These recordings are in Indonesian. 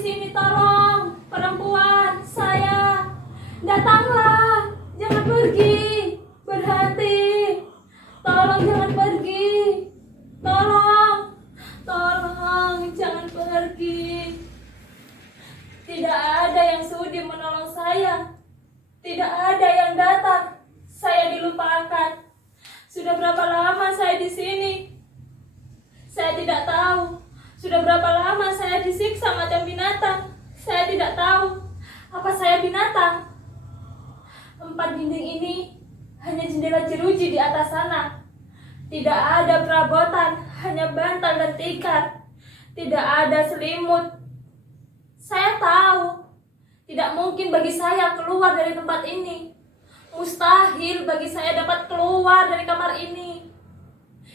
sini, tolong. Perempuan, saya. Datanglah, jangan pergi. Berhenti. Tolong jangan pergi. Tolong. Tolong jangan pergi. Tidak ada yang sudi menolong saya. Tidak ada yang datang. Saya dilupakan. Sudah berapa lama saya di sini? Saya tidak tahu. Sudah berapa lama saya disiksa macam binatang? Saya tidak tahu. Apa saya binatang? 4 dinding ini hanya jendela jeruji di atas sana. Tidak ada perabotan, hanya bantal dan tikar. Tidak ada selimut. Saya tahu, tidak mungkin bagi saya keluar dari tempat ini. Mustahil bagi saya dapat keluar dari kamar ini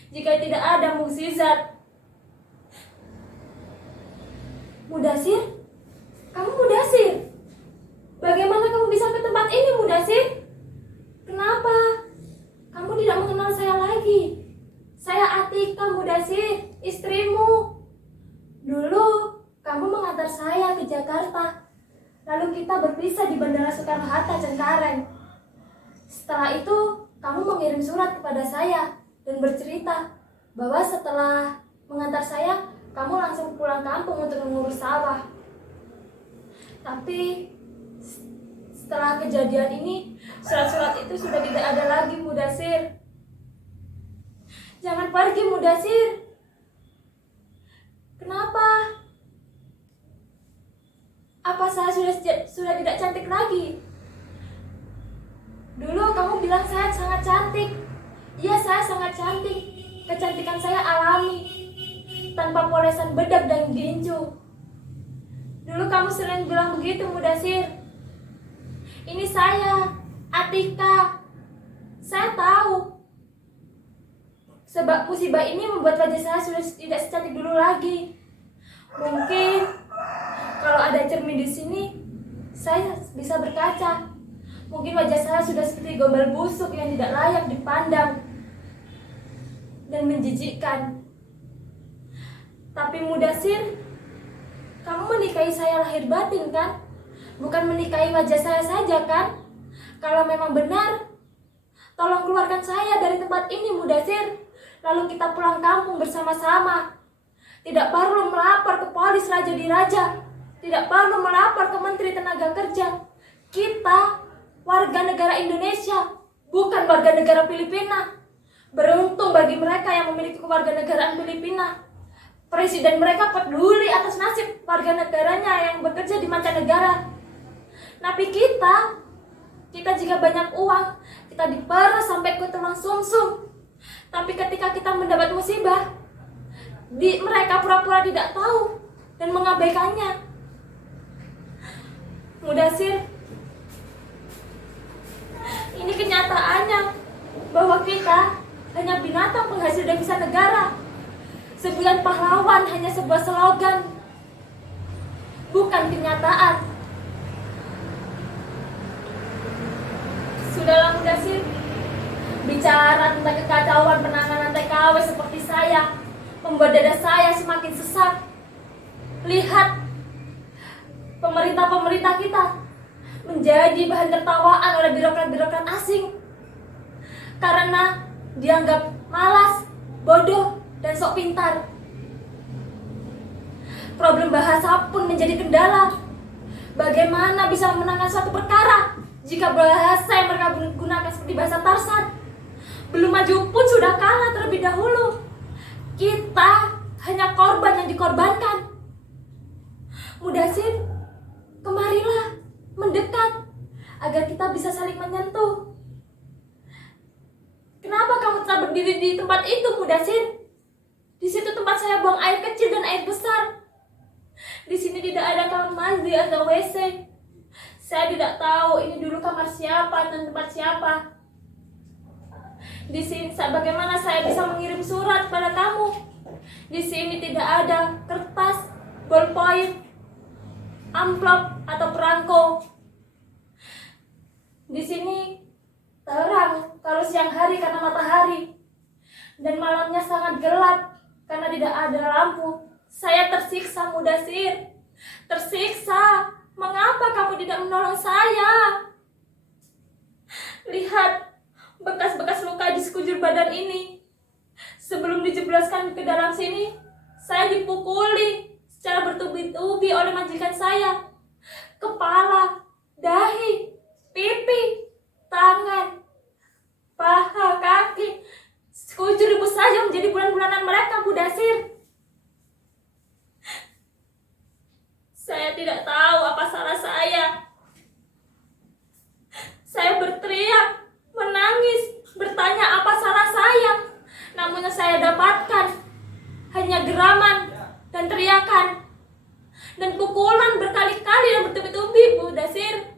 jika tidak ada mukjizat. Mudasir? Kamu Mudasir? Bagaimana kamu bisa ke tempat ini, Mudasir? Kenapa? Kamu tidak mengenal saya lagi. Saya Atika, Mudasir, istrimu. Dulu kamu mengantar saya ke Jakarta. Lalu kita berpisah di Bandara Soekarno-Hatta, Cengkareng. Setelah itu, kamu mengirim surat kepada saya dan bercerita bahwa setelah mengantar saya, kamu langsung pulang kampung untuk mengurus sawah. Tapi setelah kejadian ini, surat-surat itu sudah tidak ada lagi, Mudasir. Jangan pergi, Mudasir. Kenapa? Apa saya sudah tidak cantik lagi? Dulu kamu bilang saya sangat cantik. Iya, saya sangat cantik. Kecantikan saya alami, tanpa polesan bedak dan gincu. Dulu kamu sering bilang begitu, Mudasir. Ini saya, Atika. Saya tahu. Sebab musibah ini membuat wajah saya sudah tidak secantik dulu lagi. Mungkin kalau ada cermin di sini, saya bisa berkaca. Mungkin wajah saya sudah seperti gombal busuk yang tidak layak dipandang dan menjijikkan. Tapi Mudasir, kamu menikahi saya lahir batin kan? Bukan menikahi wajah saya saja kan? Kalau memang benar, tolong keluarkan saya dari tempat ini, Mudasir. Lalu kita pulang kampung bersama-sama. Tidak perlu melapor ke polis Raja di Raja. Tidak perlu melapor ke Menteri Tenaga Kerja. Kita warga negara Indonesia, bukan warga negara Filipina. Beruntung bagi mereka yang memiliki kewarganegaraan Filipina. Presiden mereka peduli atas nasib warga negaranya yang bekerja di mancanegara. Tapi kita jika banyak uang, kita diperas sampai ke tulang sumsum. Tapi ketika kita mendapat musibah, mereka pura-pura tidak tahu dan mengabaikannya. Mudasir, ini kenyataannya bahwa kita hanya binatang penghasil devisa negara. Sebulan pahlawan hanya sebuah slogan, bukan kenyataan. Sudahlah, Mudasir. Bicara tentang kekacauan penanganan TKW seperti saya membuat dada saya semakin sesak. Lihat, pemerintah kita menjadi bahan tertawaan oleh birokrat-birokrat asing karena dianggap malas, bodoh, dan sok pintar. Problem bahasa pun menjadi kendala. Bagaimana bisa memenangkan suatu perkara jika bahasa yang mereka gunakan seperti bahasa Tarsan? Belum maju pun sudah kalah terlebih dahulu. Kita hanya korban yang dikorbankan. Mudasir, kemarilah mendekat agar kita bisa saling menyentuh. Kenapa kamu tetap berdiri di tempat itu, Mudasir? Di situ tempat saya buang air kecil dan air besar. Di sini tidak ada kamar mandi atau WC. Saya tidak tahu ini dulu kamar siapa dan tempat siapa. Di sini bagaimana saya bisa mengirim surat pada kamu? Di sini tidak ada kertas, ballpoint, amplop atau perangko. Di sini terang kalau siang hari karena matahari, dan malamnya sangat gelap karena tidak ada lampu. Saya tersiksa, Mudasir. tersiksa. Mengapa kamu tidak menolong saya? Lihat bekas-bekas luka di sekujur badan ini. Sebelum dijebloskan ke dalam sini, saya dipukuli secara bertubi-tubi oleh majikan saya. Kepala, dahi, pipi, tangan, paha, kaki. Sekujur ibu saja menjadi bulan-bulanan mereka, Bu Dasir. Saya tidak tahu apa salah saya. Saya berteriak, menangis, bertanya apa salah saya. Namun yang saya dapatkan hanya geraman dan teriakan dan pukulan berkali-kali dan bertubi-tubi, Bu Dasir.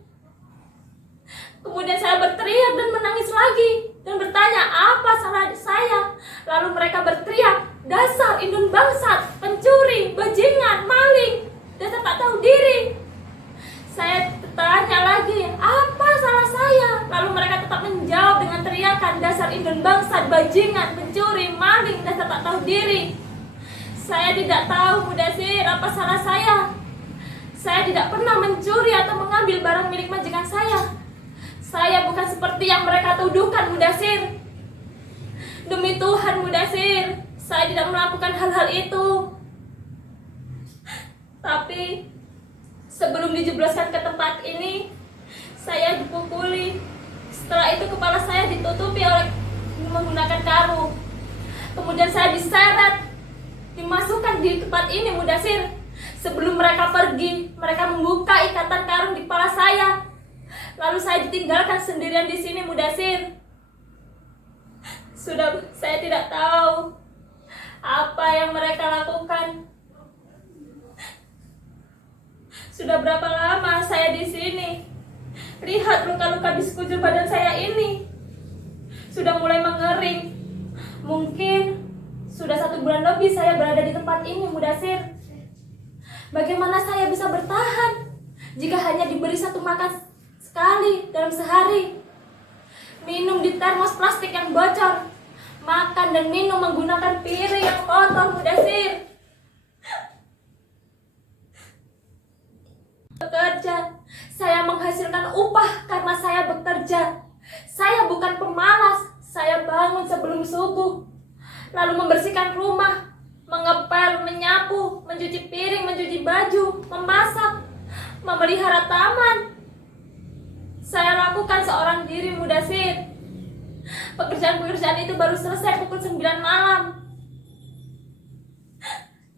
Kemudian saya berteriak dan menangis lagi dan bertanya apa salah saya. Lalu mereka berteriak, dasar indun bangsat, pencuri, bajingan, maling, dasar tak tahu diri. Saya bertanya lagi, apa salah saya? Lalu mereka tetap menjawab dengan teriakan, dasar indun bangsat, bajingan, pencuri, maling, dasar tak tahu diri. Saya tidak tahu, Bu Dasir, apa salah saya. Saya tidak pernah mencuri atau mengambil barang milik majikan saya. Saya bukan seperti yang mereka tuduhkan, Bu Dasir. Demi Tuhan, Bu Dasir, saya tidak melakukan hal-hal itu. Tapi sebelum dijebloskan ke tempat ini, saya dipukuli. Setelah itu kepala saya ditutupi oleh menggunakan karung. Kemudian saya diseret, dimasukkan di tempat ini, Bu Dasir. Sebelum mereka pergi, mereka membuka ikatan karung di kepala saya. Lalu saya ditinggalkan sendirian di sini, Bu Dasir. Saya tidak tahu apa yang mereka lakukan. Sudah berapa lama saya di sini? Lihat luka-luka di sekujur badan saya ini. Sudah mulai mengering. Mungkin sudah 1 bulan lebih saya berada di tempat ini, Bu Dasir. Bagaimana saya bisa bertahan jika hanya diberi 1 makan sekali dalam sehari? Minum di termos plastik yang bocor, makan dan minum menggunakan piring yang kotor, Bu Dasir. Bekerja, saya menghasilkan upah karena saya bekerja. Saya bukan pemalas. Saya bangun sebelum subuh, lalu membersihkan rumah, mengepel, menyapu, mencuci piring, mencuci baju, memasak, memelihara taman. Saya lakukan seorang diri, Bu Dasir. Pekerjaan-pekerjaan itu baru selesai pukul 9 malam.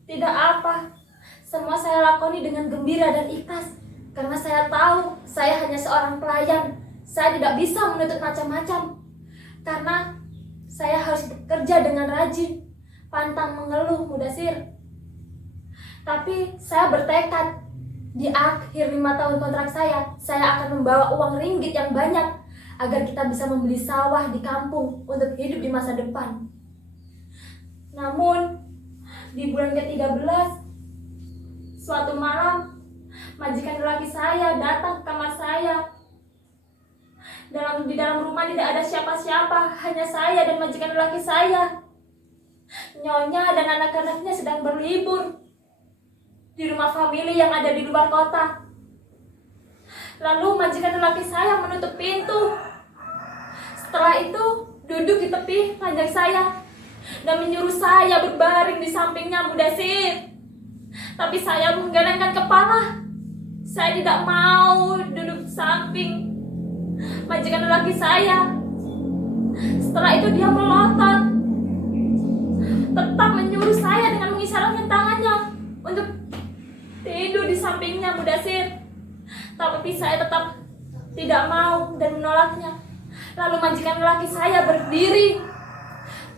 Tidak apa, semua saya lakoni dengan gembira dan ikhlas. Karena saya tahu saya hanya seorang pelayan. Saya tidak bisa menuntut macam-macam. Karena saya harus bekerja dengan rajin, pantang mengeluh, Bu Dasir. Tapi saya bertekad, di akhir 5 tahun kontrak saya akan membawa uang ringgit yang banyak agar kita bisa membeli sawah di kampung untuk hidup di masa depan. Namun, di bulan ke-13, suatu malam, majikan lelaki saya datang ke kamar saya. Di dalam rumah tidak ada siapa-siapa, hanya saya dan majikan lelaki saya. Nyonya dan anak-anaknya sedang berlibur di rumah famili yang ada di luar kota. Lalu majikan lelaki saya menutup pintu. Setelah itu duduk di tepi ranjang saya dan menyuruh saya berbaring di sampingnya, Bu Dasir. Tapi saya menggelengkan kepala. Saya tidak mau duduk di samping majikan lelaki saya. Setelah itu dia melotot, tetap menyuruh saya dengan mengisyaratkan tangannya untuk tidur di sampingnya, Bu Dasir. Tapi saya tetap tidak mau dan menolaknya. Lalu majikan lelaki saya berdiri,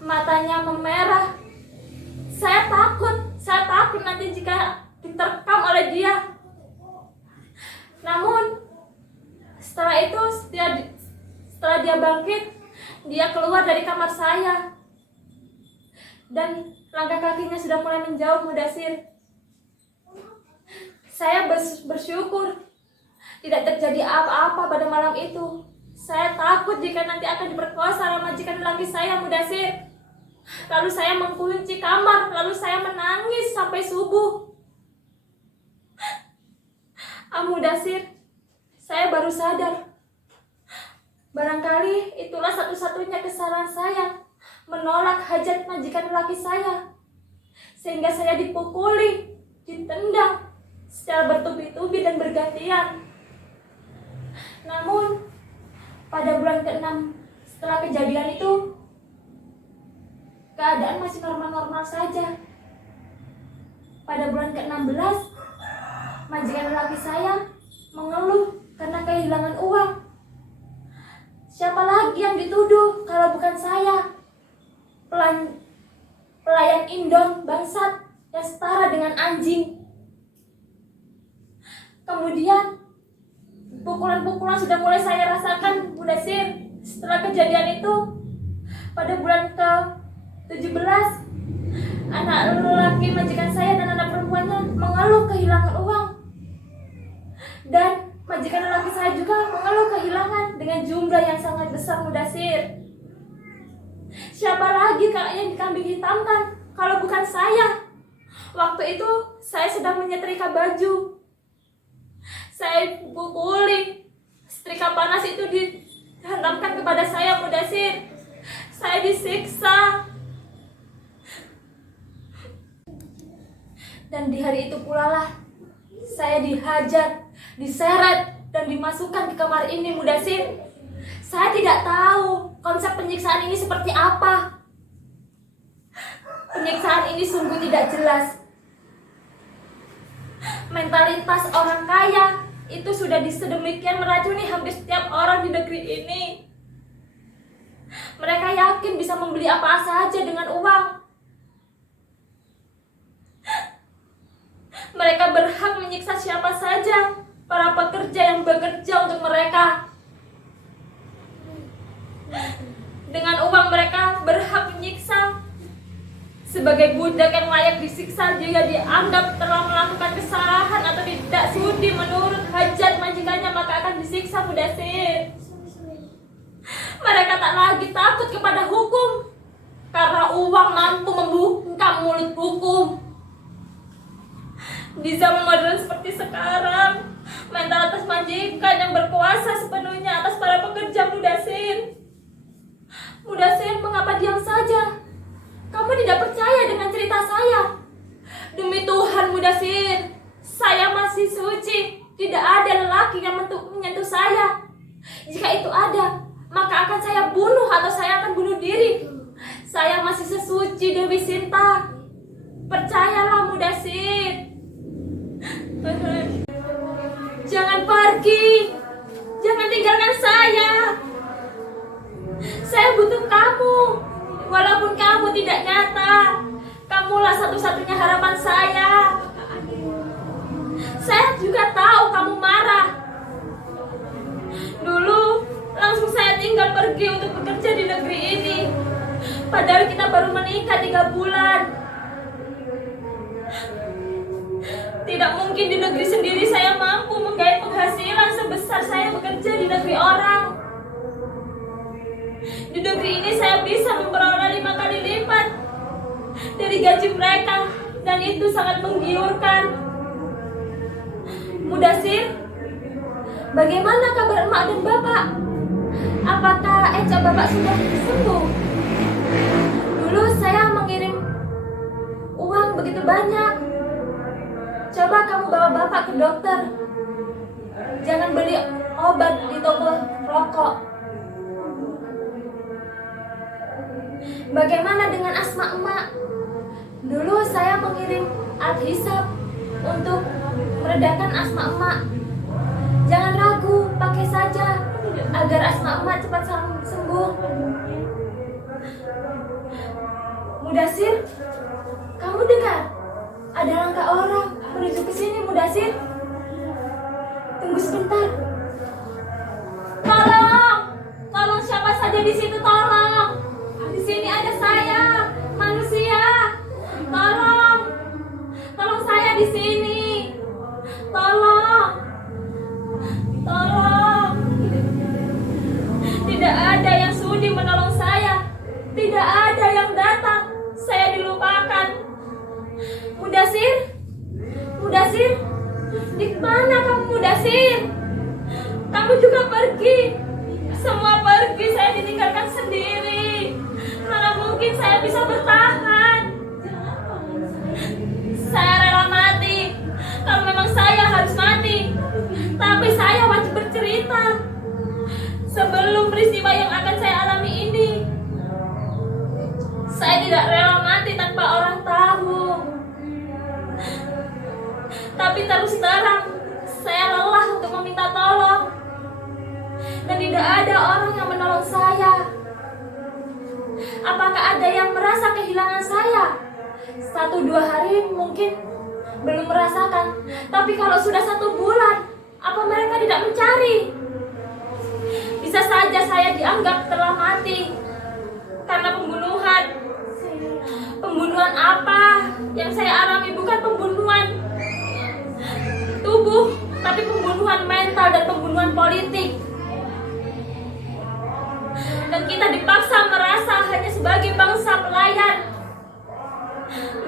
matanya memerah. Saya takut nanti jika diterkam oleh dia. Namun setelah itu, setelah dia bangkit, dia keluar dari kamar saya dan langkah kakinya sudah mulai menjauh, Bu Dasir. Saya bersyukur tidak terjadi apa-apa pada malam itu. Saya takut jika nanti akan diperkosa oleh majikan lelaki saya, Bu Dasir. Lalu saya mengunci kamar, lalu saya menangis sampai subuh. Mudasir, saya baru sadar. Barangkali itulah satu-satunya kesalahan saya, menolak hajat majikan laki saya. Sehingga saya dipukuli, ditendang secara bertubi-tubi dan bergantian. Namun, pada bulan ke-6 setelah kejadian itu, keadaan masih normal-normal saja. Pada bulan ke-16, majikan laki saya mengeluh karena kehilangan uang. Siapa lagi yang dituduh kalau bukan saya? Pelayan Indon bangsat yang setara dengan anjing. Kemudian pukulan-pukulan sudah mulai saya rasakan, Mudasir. Setelah kejadian itu, pada bulan ke-17, anak lelaki majikan saya dan anak perempuannya mengeluh kehilangan uang. Dan majikan lelaki saya juga mengeluh kehilangan dengan jumlah yang sangat besar, Mudasir. Siapa lagi yang dikambing hitamkan kalau bukan saya? Waktu itu saya sedang menyetrika baju. Saya pukuli, setrika panas itu dihantamkan kepada saya, Mudasir. Saya disiksa. Dan di hari itu pula lah saya dihajar, diseret, dan dimasukkan ke kamar ini, Mudasir. Saya tidak tahu konsep penyiksaan ini seperti apa. Penyiksaan ini sungguh tidak jelas. Mentalitas orang kaya itu sudah sedemikian meracuni hampir setiap orang di negeri ini. Mereka yakin bisa membeli apa saja dengan uang. Mereka berhak menyiksa siapa saja, para pekerja yang bekerja untuk mereka. Dengan uang mereka berhak menyiksa. Sebagai budak yang layak disiksa jika dianggap telah melakukan kesalahan atau tidak sudi menurut hajat majikannya, maka akan disiksa, Mudasir. Mereka tak lagi takut kepada hukum karena uang mampu membungkam mulut hukum. Di zaman modern seperti sekarang, mentalitas majikan yang berkuasa sepenuhnya atas para pekerja, Mudasir. Mudasir, mengapa diam saja? Kamu tidak percaya dengan cerita saya? Demi Tuhan, Mudasir, saya masih suci. Tidak ada lelaki yang menyentuh saya. Jika itu ada, maka akan saya bunuh atau saya akan bunuh diri. Saya masih sesuci, Dewi Sinta. Percayalah, Mudasir. Jangan pergi. Jangan tinggalkan saya. Saya butuh kamu. Walaupun kamu tidak nyata, kamulah satu-satunya harapan saya. Saya juga tahu kamu marah. Dulu langsung saya tinggal pergi untuk bekerja di negeri ini. Padahal kita baru menikah 3 bulan. Tidak mungkin di negeri sendiri saya mampu menggait penghasilan sebesar saya bekerja di negeri orang. Di negeri ini saya bisa memperoleh 5 kali lipat dari gaji mereka, dan itu sangat menggiurkan. Mudasir, bagaimana kabar emak dan bapak? Apakah Eca bapak sudah sembuh? Dulu saya mengirim uang begitu banyak. Coba kamu bawa bapak ke dokter. Jangan beli obat di toko rokok. Bagaimana dengan asma emak? Dulu saya mengirim alat hisap untuk meredakan asma emak. Jangan ragu, pakai saja agar asma emak cepat sembuh. Mudasir, kamu dengar? Ada langkah orang menuju ke sini, Mudasir. Tunggu sebentar. Tolong, tolong siapa saja di situ, tolong. Di sini ada saya, manusia. Tolong, tolong saya di sini. Tolong, tolong. Tidak ada yang sudi menolong saya. Tidak ada yang datang. Saya dilupakan. Mudasir, Mudasir, di mana kamu, Mudasir? kamu juga pergi. Semua pergi, saya ditinggalkan sendiri. Mana mungkin saya bisa bertahan. Saya rela mati kalau memang saya harus mati. Tapi saya wajib bercerita sebelum peristiwa yang akan saya alami ini. Saya tidak rela mati tanpa orang tahu. Tapi terus terang, saya lelah untuk meminta tolong. Dan tidak ada orang yang menolong saya. Apakah ada yang merasa kehilangan saya? 1-2 hari mungkin belum merasakan. Tapi kalau sudah 1 bulan, apa mereka tidak mencari? Bisa saja saya dianggap telah mati karena pembunuhan. Pembunuhan apa yang saya alami? Bukan pembunuhan tubuh, tapi pembunuhan mental dan pembunuhan politik. Dan kita dipaksa merasa hanya sebagai bangsa pelayan,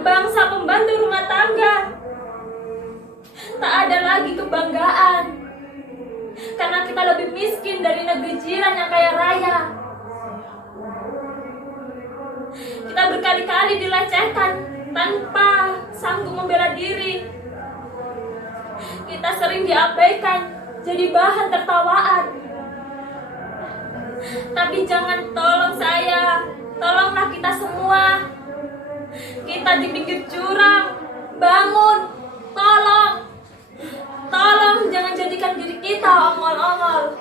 bangsa pembantu rumah tangga. Tak ada lagi kebanggaan karena kita lebih miskin dari negeri jiran yang kaya raya. Kita berkali-kali dilecehkan tanpa sanggup membela diri. Kita sering diabaikan, jadi bahan tertawaan. Tapi jangan, tolong saya, tolonglah kita semua. Kita di pinggir jurang, bangun, tolong. Tolong jangan jadikan diri kita ongol-ongol.